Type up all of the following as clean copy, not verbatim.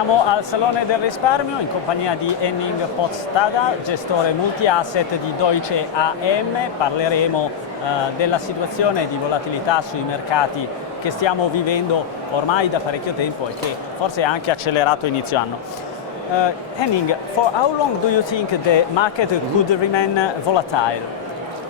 Siamo al Salone del Risparmio in compagnia di Henning Postada, gestore multi-asset di Deutsche AM. Parleremo della situazione di volatilità sui mercati che stiamo vivendo ormai da parecchio tempo e che forse è anche accelerato inizio anno. Henning, for how long do you think the market could remain volatile?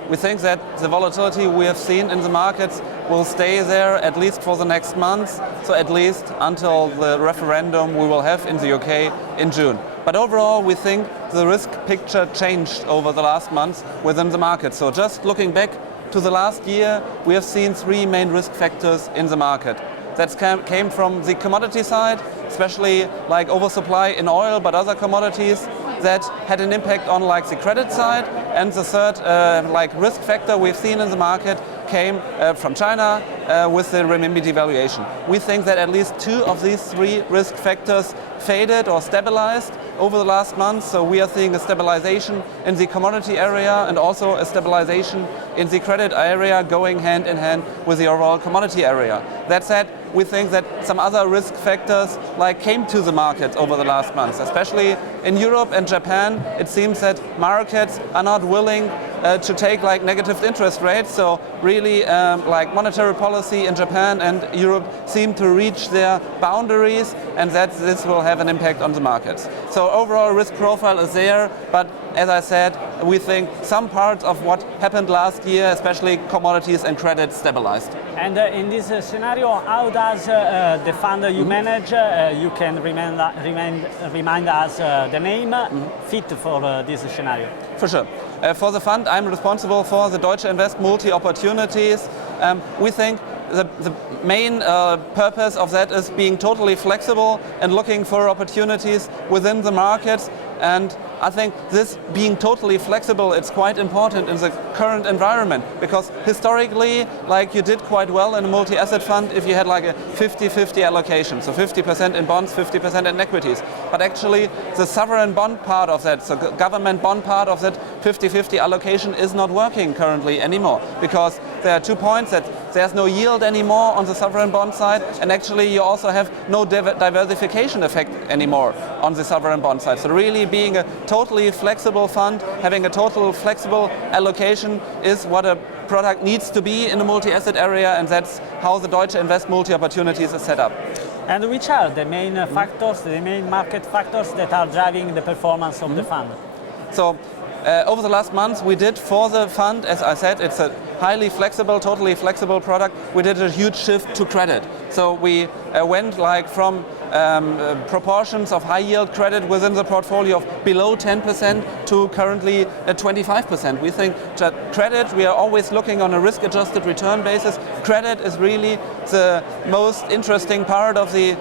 We think that the volatility we have seen in the markets will stay there at least for the next months, so at least until the referendum we will have in the UK in June. But overall, we think the risk picture changed over the last months within the market. So just looking back to the last year, we have seen three main risk factors in the market. That came from the commodity side, especially like oversupply in oil, but other commodities that had an impact on like the credit side. And the third like risk factor we've seen in the market came from China with the renminbi devaluation. We think that at least two of these three risk factors faded or stabilized over the last month. So we are seeing a stabilization in the commodity area and also a stabilization in the credit area going hand in hand with the overall commodity area. That said, we think that some other risk factors like came to the market over the last months, especially in Europe and Japan. It seems that markets are not willing to take like negative interest rates. So really like monetary policy in Japan and Europe seem to reach their boundaries, and that this will have an impact on the markets. So overall risk profile is there, but as I said, we think some parts of what happened last year, especially commodities and credit, stabilized. And in this scenario, how does the fund you manage, you can remind us the name, fit for this scenario? For sure. For the fund, I'm responsible for the Deutsche Invest Multi Opportunities. We think the main purpose of that is being totally flexible and looking for opportunities within the markets. And I think this being totally flexible, it's quite important in the current environment, because historically, like you did quite well in a multi-asset fund if you had like a 50-50 allocation, so 50% in bonds, 50% in equities. But actually, the sovereign bond part of that, so government bond part of that 50-50 allocation is not working currently anymore, because there are 2 points: that there's no yield anymore on the sovereign bond side, and actually you also have no diversification effect anymore on the sovereign bond side. So really being a totally flexible fund, having a total flexible allocation is what a product needs to be in the multi-asset area, and that's how the Deutsche Invest Multi Opportunities is set up. And which are the main factors, the main market factors that are driving the performance of the fund? So over the last months we did for the fund, as I said, it's a highly flexible, totally flexible product. We did a huge shift to credit. So we went like from proportions of high yield credit within the portfolio of below 10% to currently at 25%. We think that credit, we are always looking on a risk adjusted return basis. Credit is really the most interesting part of the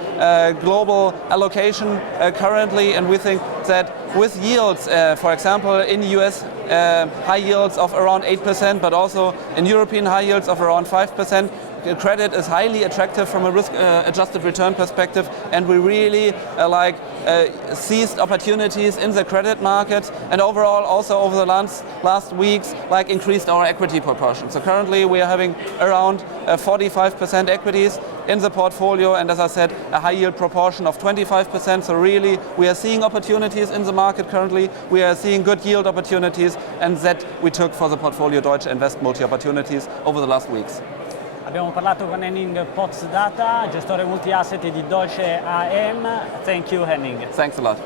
global allocation currently, and we think that with yields, for example in US high yields of around 8%, but also in European high yields of around 5%, credit is highly attractive from a risk-adjusted return perspective, and we really seized opportunities in the credit market, and overall also over the last weeks increased our equity proportion. So currently we are having around 45% equities in the portfolio, and as I said, a high yield proportion of 25%. So really we are seeing opportunities in the market currently. We are seeing good yield opportunities, and that we took for the portfolio Deutsche Invest Multi Opportunities over the last weeks. Abbiamo parlato con Henning Postada, gestore multi-asset di Deutsche AM. Thank you, Henning. Thanks a lot.